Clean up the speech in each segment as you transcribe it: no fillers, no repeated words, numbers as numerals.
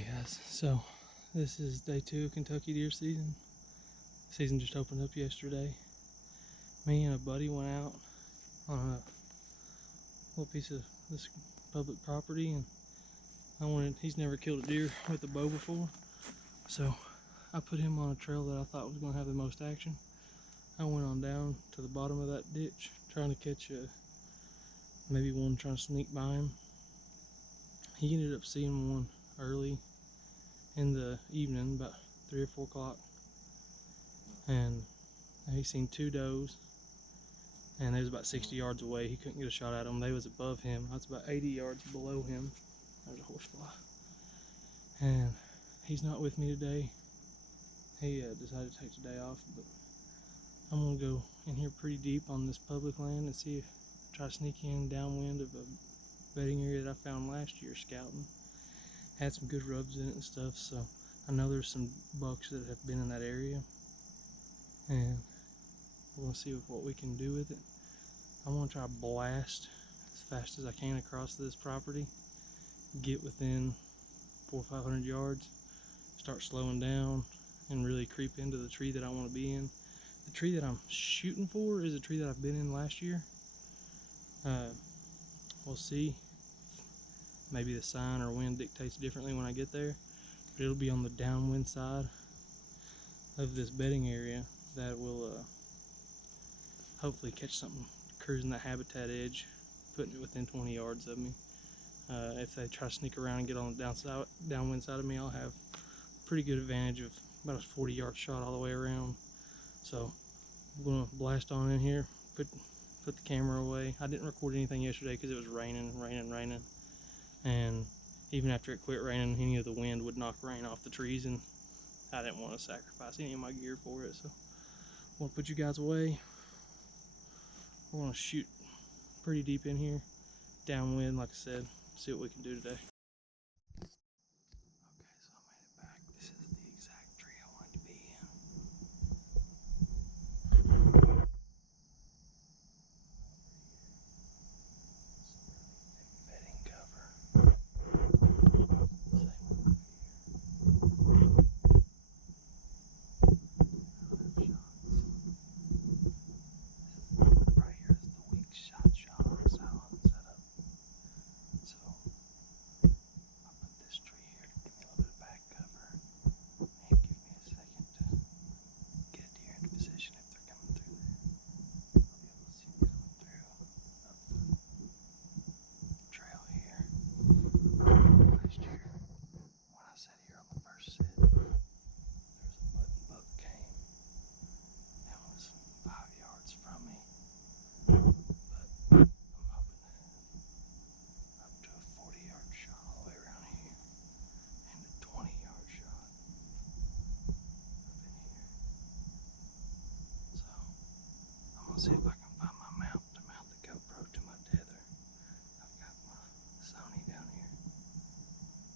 Hey guys, so this is day 2 of Kentucky deer season. Season just opened up yesterday. Me and a buddy went out on a little piece of this public property, and he's never killed a deer with a bow before, so I put him on a trail that I thought was going to have the most action. I went on down to the bottom of that ditch trying to catch maybe one trying to sneak by him. He ended up seeing one early in the evening, about 3 or 4 o'clock, and he seen 2 does, and they was about 60 yards away. He couldn't get a shot at them. They was above him. I was about 80 yards below him. There's a horsefly, and he's not with me today. He decided to take the day off, but I'm gonna go in here pretty deep on this public land and see if try to sneak in downwind of a bedding area that I found last year scouting. Had some good rubs in it and stuff, so I know there's some bucks that have been in that area, and we're gonna see what we can do with it. I'm gonna try to blast as fast as I can across this property, get within 400 or 500 yards, start slowing down, and really creep into the tree that I want to be in. The tree that I'm shooting for is a tree that I've been in last year. We'll see. Maybe the sign or wind dictates differently when I get there, but it'll be on the downwind side of this bedding area that will hopefully catch something cruising that habitat edge, putting it within 20 yards of me. If they try to sneak around and get on the downwind side of me, I'll have a pretty good advantage of about a 40-yard shot all the way around. So I'm gonna blast on in here, put the camera away. I didn't record anything yesterday because it was raining, and even after it quit raining, any of the wind would knock rain off the trees, and I didn't want to sacrifice any of my gear for it. So I'm gonna put you guys away. We're gonna shoot pretty deep in here, downwind, like I said, see what we can do today. Okay, so I made it back. This is the exact tree I wanted to be in. Bedding cover. Right here is the weak shot on the setup. So I put this tree here to give me a little bit of back cover and give me a second to get a deer into position if they're coming through there. I'll be able to see them coming through up the trail here. Last year, when I sat here on the first sit, there was a button buck came and was 5 yards from me, but I'm hoping up to a 40-yard shot all the way around here and a 20-yard shot up in here. So I'm gonna see if I can find my mount to mount the GoPro to my tether. I've got my Sony down here.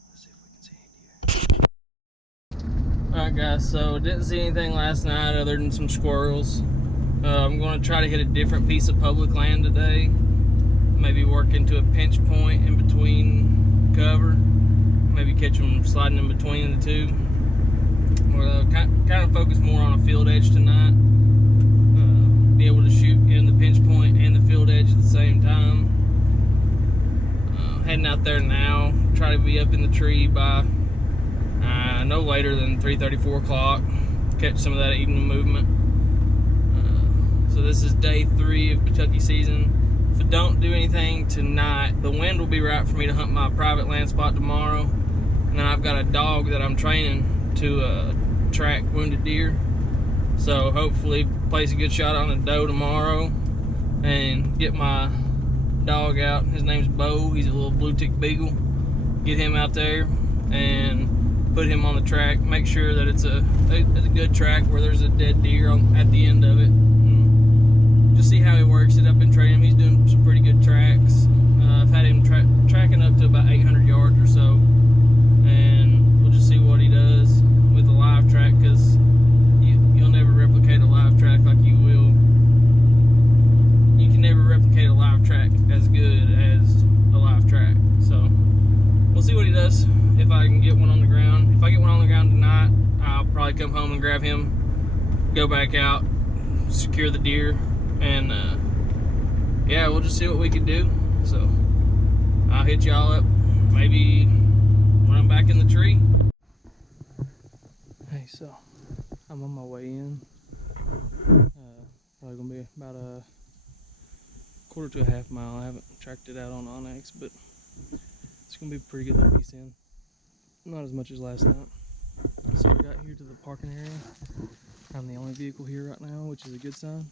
Let's see if we can see any deer. Alright guys, so didn't see anything last night other than some squirrels. I'm going to try to hit a different piece of public land today. Maybe work into a pinch point in between cover. Maybe catch them sliding in between the two. Or kind of focus more on a field edge tonight. Be able to shoot in the pinch point and the field edge at the same time. Heading out there now. Try to be up in the tree by no later than 3:30, 4 o'clock. Catch some of that evening movement. So this is day 3 of Kentucky season. If I don't do anything tonight, the wind will be right for me to hunt my private land spot tomorrow. And then I've got a dog that I'm training to track wounded deer. So hopefully place a good shot on a doe tomorrow and get my dog out. His name's Bo. He's a little blue tick beagle. Get him out there and put him on the track. Make sure that it's a good track where there's a dead deer at the end of it. Just see how he works it. I've been training him. He's doing some pretty good tracks. I've had him tracking up to about 800 yards or so, and we'll just see what he does with a live track, because you'll never replicate a live track like you will. You can never replicate a live track as good as a live track. So we'll see what he does. If I can get one on the ground. If I get one on the ground tonight, I'll probably come home and grab him, go back out, secure the deer, and yeah, we'll just see what we can do. So I'll hit y'all up maybe when I'm back in the tree. Hey, so I'm on my way in. Probably gonna be about a quarter to a half mile. I haven't tracked it out on onX, but it's gonna be a pretty good little piece in. Not as much as last night. So I got here to the parking area. I'm the only vehicle here right now, which is a good sign.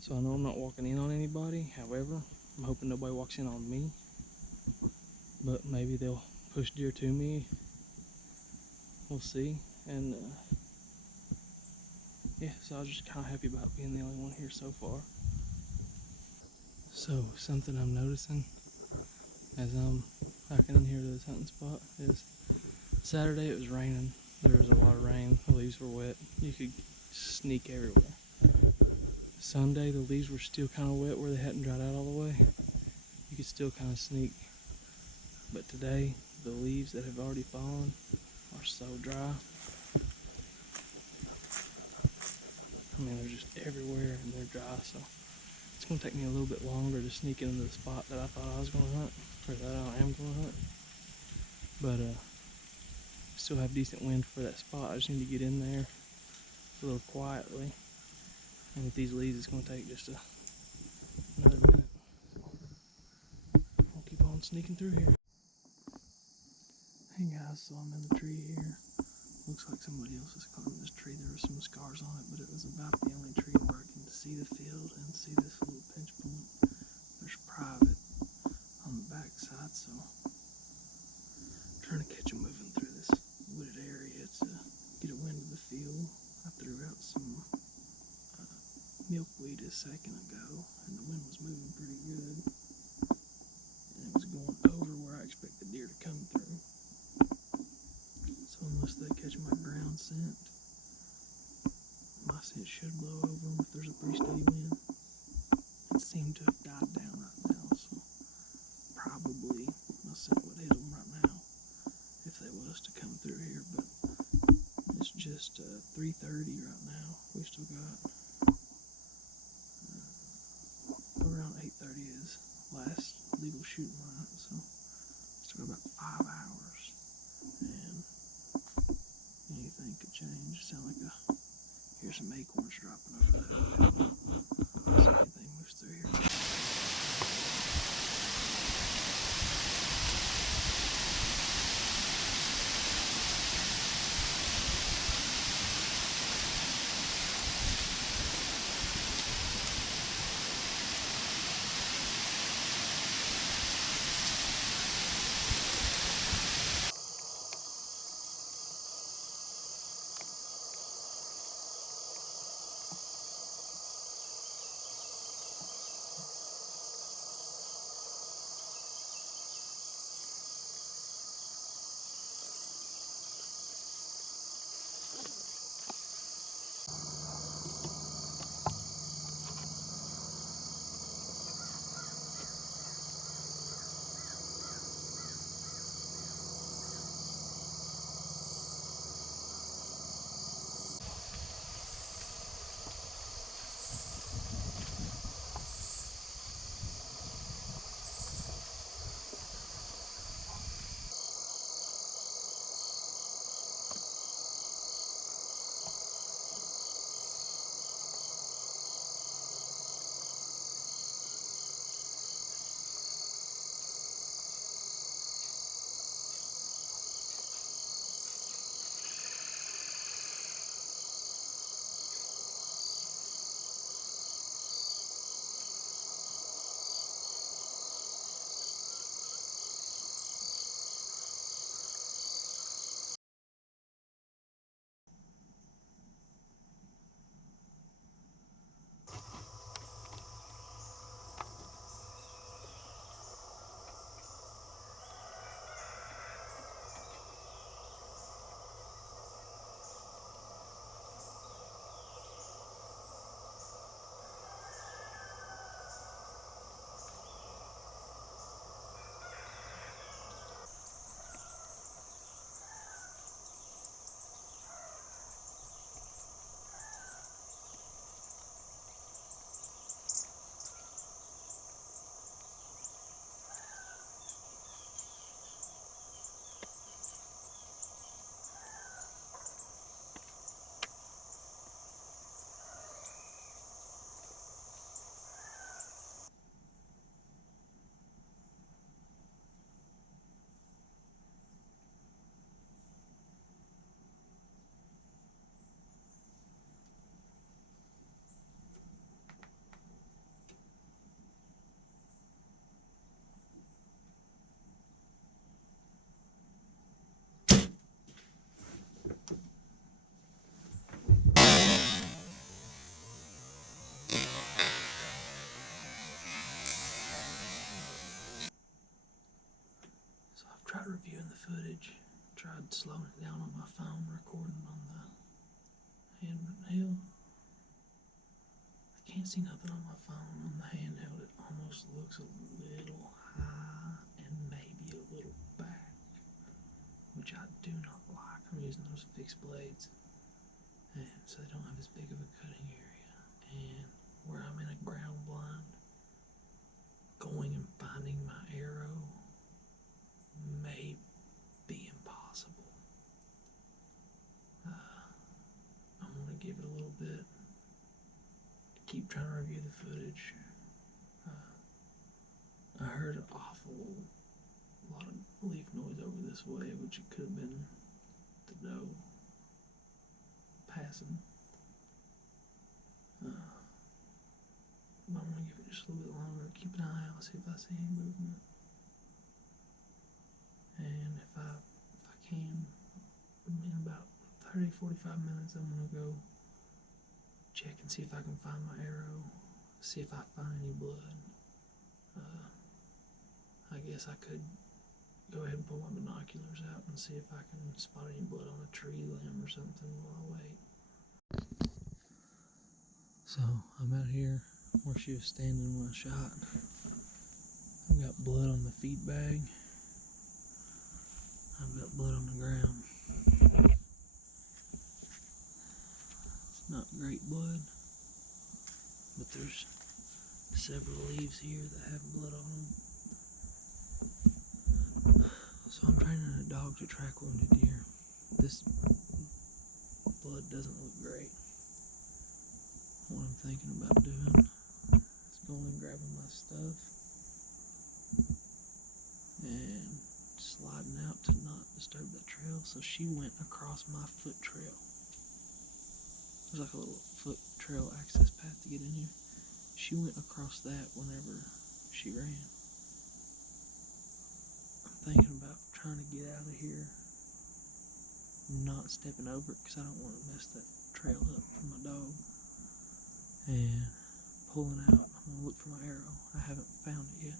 So I know I'm not walking in on anybody. However, I'm hoping nobody walks in on me. But maybe they'll push deer to me. We'll see. And yeah, so I was just kind of happy about being the only one here so far. So something I'm noticing as I'm hiking in here to this hunting spot is Saturday it was raining. There was a lot of rain. The leaves were wet. You could sneak everywhere. Sunday the leaves were still kind of wet where they hadn't dried out all the way. You could still kind of sneak. But today the leaves that have already fallen are so dry. I mean, they're just everywhere and they're dry, so it's going to take me a little bit longer to sneak into the spot that I thought I was going to hunt, or that I am going to hunt. But still have decent wind for that spot. I just need to get in there a little quietly. And with these leaves, it's going to take just another minute. So I'll keep on sneaking through here. Hey guys, so I'm in the tree here. Looks like somebody else has climbed this tree. There were some scars on it, but it was about the only tree where I can see the field and see this little pinch point. There's private on the back side, so I'm trying to catch them moving through this wooded area to get a wind of the field. I threw out some milkweed a second ago, and the wind was moving pretty good, and it was going over where I expect the deer to come through. So unless they catch my ground scent, my scent should blow over them if there's a pretty steady wind. It seemed to have died down right now, so probably my scent would hit them right now if they was to come through here. But it's just 3:30 right now. We still got around 8:30 is last legal shooting line, so still got about 5 hours, and anything could change. Sound like here's some acorns dropping over there. See if anything moves through here. tried reviewing the footage, tried slowing it down on my phone, recording on the handheld. I can't see nothing on my phone. On the handheld, it almost looks a little high and maybe a little back, which I do not like. I'm using those fixed blades, and so they don't have as big of a cutting area. And where I'm in a ground blind, going and finding my arrow may be impossible. I'm going to give it a little bit. Keep trying to review the footage. I heard an awful lot of leaf noise over this way, which it could have been the doe passing. I'm going to give it just a little bit longer, keep an eye out, see if I see any movement. And if I can, in about 30-45 minutes, I'm going to go check and see if I can find my arrow, see if I find any blood. I guess I could go ahead and pull my binoculars out and see if I can spot any blood on a tree limb or something while I wait. So I'm out here where she was standing when I shot. I've got blood on the feed bag. I've got blood on the ground. It's not great blood, but there's several leaves here that have blood on them. So I'm training a dog to track wounded deer. This blood doesn't look great. What I'm thinking about doing is going and grabbing my stuff and sliding out to not disturb that trail. So she went across my foot trail. There's like a little foot trail access path to get in here. She went across that whenever she ran. I'm thinking about trying to get out of here, not stepping over it because I don't want to mess that trail up for my dog. And pulling out, I'm going to look for my arrow. I haven't found it yet,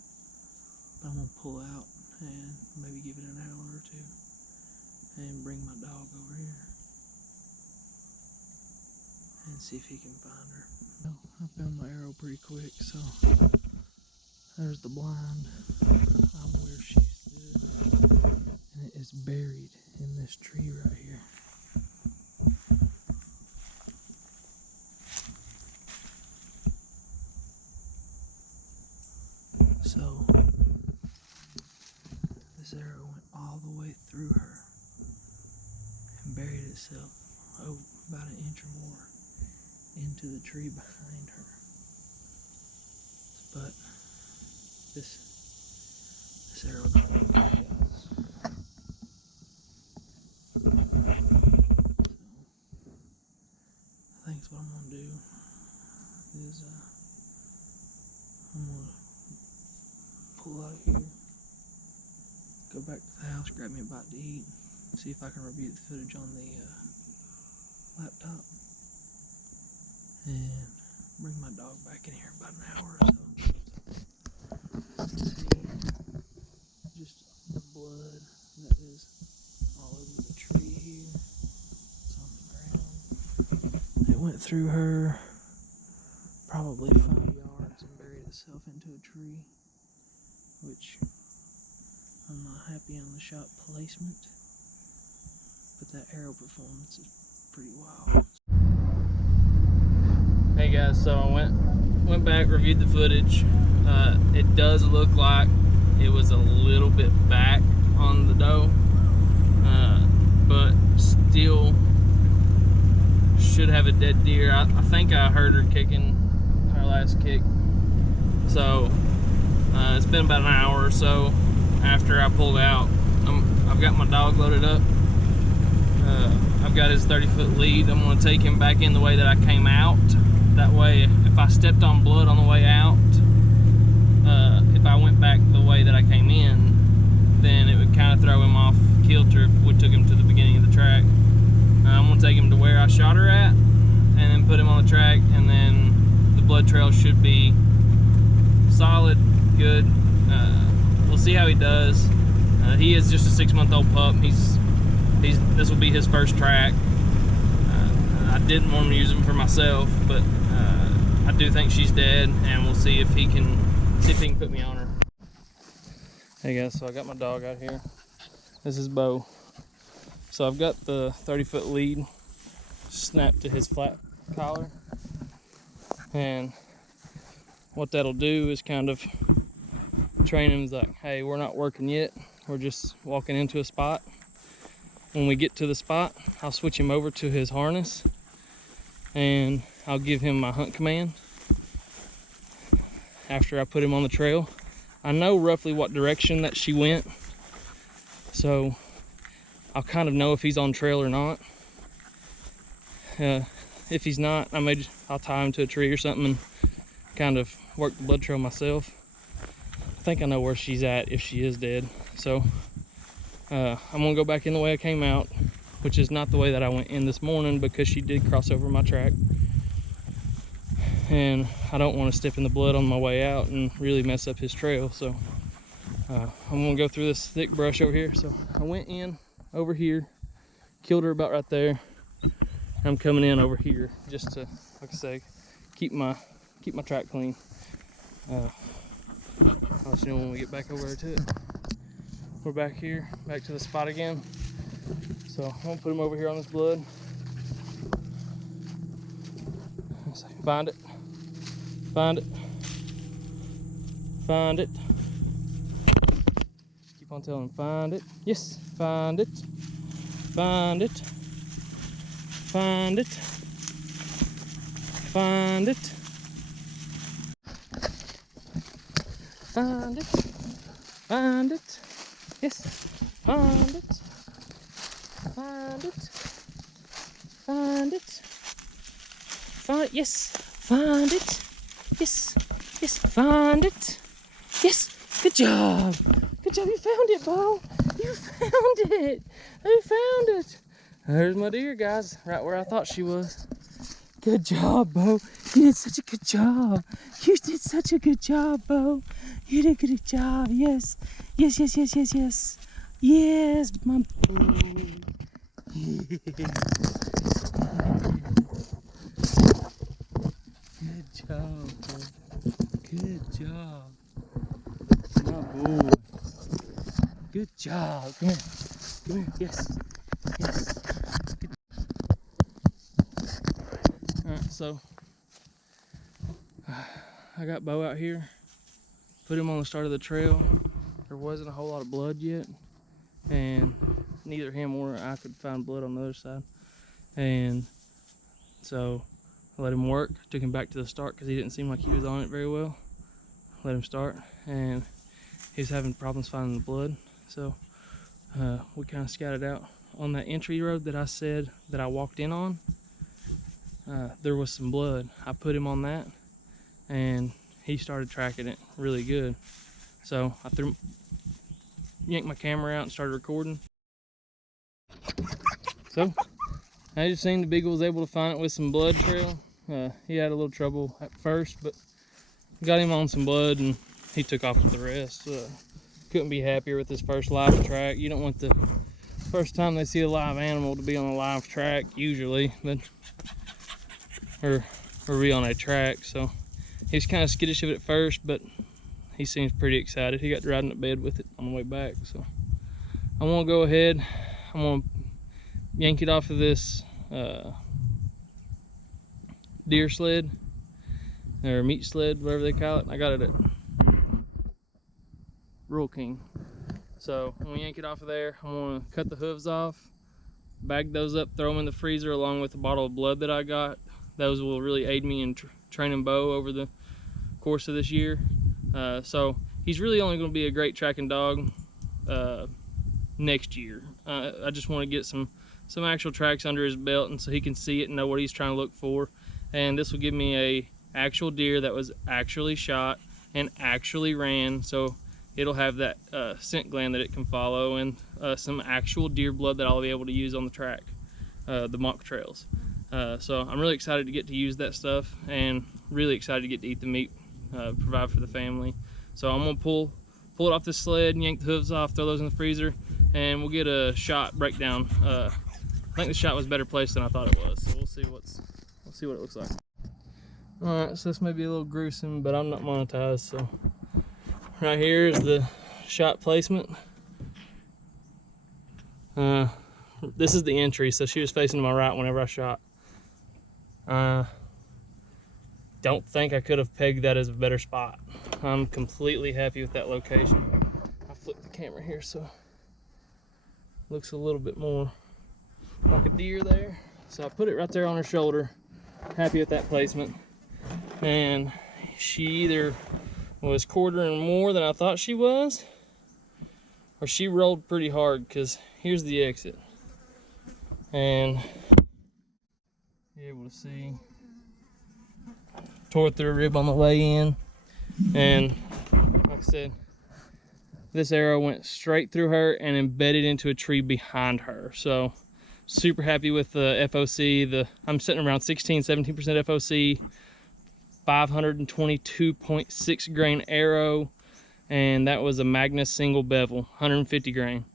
but I'm going to pull out and maybe give it an hour or two and bring my dog over here and see if he can find her. I found my arrow pretty quick, so there's the blind. I'm where she stood, and it is buried in this tree right here. So this arrow went all the way through her and buried itself about an inch or more into the tree behind her. But this arrow don't look good, guys. So I think what I'm gonna do is I'm gonna pull out of here, go back to the house, grab me a bite to eat, see if I can review the footage on the laptop, and bring my dog back in here about an hour or so. See just the blood that is all over the tree here. It's on the ground. It went through her probably 5 yards and buried itself into a tree, which I'm not happy on the shot placement, but that arrow performance is pretty wild. Hey guys, so I went back, reviewed the footage. It does look like it was a little bit back on the doe, but still should have a dead deer. I think I heard her kicking her last kick. So it's been about an hour or so after I pulled out. I've got my dog loaded up. I've got his 30-foot lead. I'm going to take him back in the way that I came out. That way, if I stepped on blood on the way out, if I went back the way that I came in, then it would kind of throw him off kilter if we took him to the beginning of the track. I'm going to take him to where I shot her at, and then put him on the track, and then the blood trail should be solid, good. We'll see how he does. He is just a 6-month-old pup. This will be his first track. I didn't want to use him for myself, but I do think she's dead, and we'll see if he can put me on her. Hey guys, so I got my dog out here. This is Bo. So I've got the 30-foot lead snapped to his flat collar, and what that'll do is kind of train him like, hey, we're not working yet, we're just walking into a spot. When we get to the spot, I'll switch him over to his harness and I'll give him my hunt command after I put him on the trail. I know roughly what direction that she went, so I'll kind of know if he's on trail or not. If he's not, I'll tie him to a tree or something and kind of work the blood trail myself. I think I know where she's at if she is dead. So I'm gonna go back in the way I came out, which is not the way that I went in this morning because she did cross over my track. And I don't want to step in the blood on my way out and really mess up his trail. So I'm gonna go through this thick brush over here. So I went in over here, killed her about right there. I'm coming in over here just to, like I say, keep my track clean. I'll let you know when we get back over to it. We're back here, back to the spot again. So I'm gonna put him over here on this blood. Find it, find it, find it. Keep on telling him, find it. Yes, find it, find it, find it, find it, find it, find it. Yes, find it, find it, find it, find, yes, find it, yes, yes, find it, yes, good job, you found it, Bo, you found it, you found it. There's my deer, guys, right where I thought she was. Good job, Bo, you did such a good job, you did such a good job, Bo, you did a good job, yes. Yes, yes, yes, yes, yes. Yes, my boy. Good job, boy. Good job. My boy. Good job. Come here. Come here. Yes. Yes. Good. Alright, so I got Bo out here. Put him on the start of the trail. There wasn't a whole lot of blood yet, and neither him or I could find blood on the other side. And so I let him work, took him back to the start because he didn't seem like he was on it very well. Let him start, and he was having problems finding the blood. So we kind of scouted out on that entry road that I said that I walked in on. There was some blood. I put him on that, and he started tracking it really good. So I yanked my camera out and started recording. So as you seen, the Beagle was able to find it with some blood trail. He had a little trouble at first, but got him on some blood and he took off with the rest. Couldn't be happier with his first live track. You don't want the first time they see a live animal to be on a live track usually, but or be on a track. So he was kind of skittish of it at first, but he seems pretty excited. He got to ride in the bed with it on the way back. So I'm gonna go ahead, I'm gonna yank it off of this deer sled or meat sled, whatever they call it. I got it at Rural King. So I'm gonna yank it off of there. I'm gonna cut the hooves off, bag those up, throw them in the freezer along with the bottle of blood that I got. Those will really aid me in training Bo over the course of this year. So he's really only going to be a great tracking dog next year. I just want to get some actual tracks under his belt, and so he can see it and know what he's trying to look for. And this will give me a actual deer that was actually shot and actually ran, so it'll have that scent gland that it can follow, and some actual deer blood that I'll be able to use on the track, the mock trails. So I'm really excited to get to use that stuff, and really excited to get to eat the meat, provide for the family. So I'm gonna pull pull it off the sled, yank the hooves off, throw those in the freezer, and we'll get a shot breakdown. I think the shot was better placed than I thought it was, so we'll see what it looks like. All right, so this may be a little gruesome, but I'm not monetized, so right here is the shot placement. This is the entry, so she was facing to my right whenever I shot. Don't think I could have pegged that as a better spot. I'm completely happy with that location. I flipped the camera here so looks a little bit more like a deer there. So I put it right there on her shoulder. Happy with that placement. And she either was quartering more than I thought she was, or she rolled pretty hard, because here's the exit. And you're able to see, tore through a rib on the way in. And like I said, this arrow went straight through her and embedded into a tree behind her. So super happy with the FOC. I'm sitting around 16-17% FOC, 522.6 grain arrow, and that was a Magnus single bevel, 150 grain.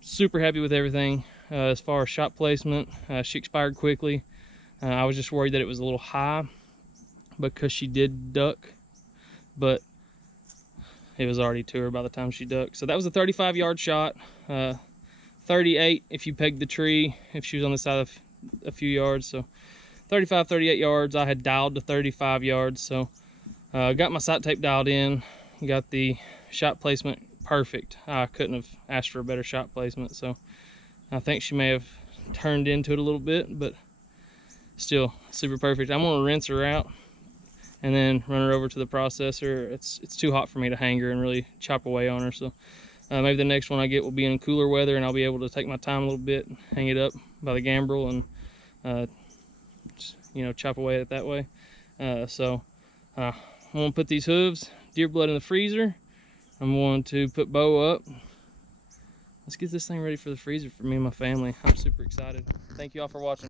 Super happy with everything. As far as shot placement, she expired quickly. I was just worried that it was a little high because she did duck, but it was already to her by the time she ducked. So that was a 35-yard shot. 38 if you pegged the tree, if she was on the side of a few yards. So 35, 38 yards. I had dialed to 35 yards. So got my sight tape dialed in, got the shot placement perfect. I couldn't have asked for a better shot placement. So I think she may have turned into it a little bit, but still super perfect. I'm gonna rinse her out and then run her over to the processor. It's too hot for me to hang her and really chop away on her. So maybe the next one I get will be in cooler weather, and I'll be able to take my time a little bit and hang it up by the gambrel and just, you know, chop away at it that way. So I'm gonna put these hooves, deer blood, in the freezer. I'm going to put Bo up. Let's get this thing ready for the freezer for me and my family. I'm super excited. Thank you all for watching.